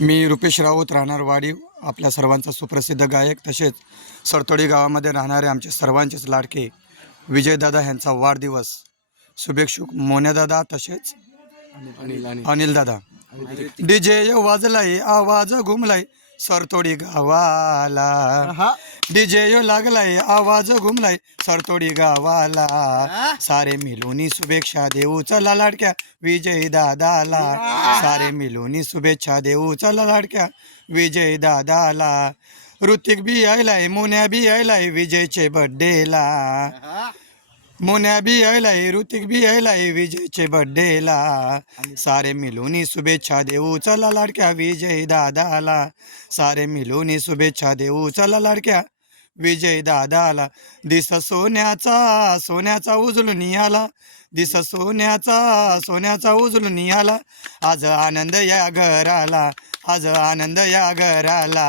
मी रुपेश राऊत राहणार वाडीव आपल्या सर्वांचा सुप्रसिद्ध गायक. तसेच सरतोडी गावामध्ये राहणारे आमचे सर्वांचेच लाडके विजयदादा ह्यांचा वाढदिवस. शुभेच्छुक मोन्यादादा तसेच अनिलदादा. डी जे वाजलाय आवाज घुमलाय. सरतोडी गावाला. डी जे यो लागलाय आवाज घुमलाय सरतोडी गावाला. सारे मिळून शुभेच्छा देऊ चला लाडक्या विजय दादाला. सारे मिळून शुभेच्छा देऊ चला लाडक्या विजय दादाला. ऋतिक बी यायलाय मोन्या बी यायलाय विजयचे बड्डेला मोन्या बी यायलाय ऋतिक बी यायलाय विजयचे बड्डेला सारे मिळून शुभेच्छा देऊ चला लाडक्या विजय दादाला. सारे मिळून शुभेच्छा देऊ चला लाडक्या विजय दादाला. दिस सोन्याचा सोन्याचा उजलून आला दिस सोन्याचा सोन्याचा उजलून आला आज आनंद या घराला आज आनंद या घराला.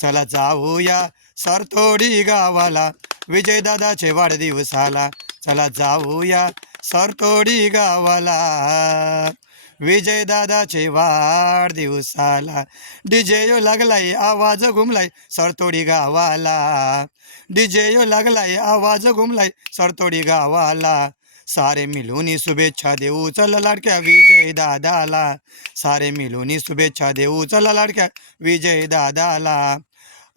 चला जाऊया सरतोडी गावाला. विजयदादाचे वाढदिवसाला. चला जाऊया सरतोडी गावाला. विजयदादाचे वाढदिवसाला. डीजे यो लागलाय आवाज घुमलाय सरतोडी गावाला. डीजे यो लागलाय आवाज घुमलाय सरतोडी गावाला. सारे मिलूनी शुभेच्छा देऊ चला लाडक्या विजय दादाला सारे मिलूनी शुभेच्छा देऊ चला लाडक्या विजय दादाला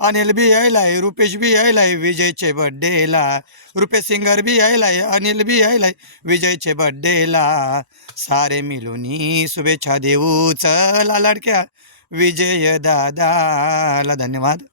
अनिल बी यायलाय रुपेश बी यायलाय विजयचे बड्डेला रुपेश सिंगर बी यायलाय अनिल बी यायलाय विजयचे बड्डेला सारे मिळून शुभेच्छा देऊ. चला लाडक्या. विजय दादाला धन्यवाद.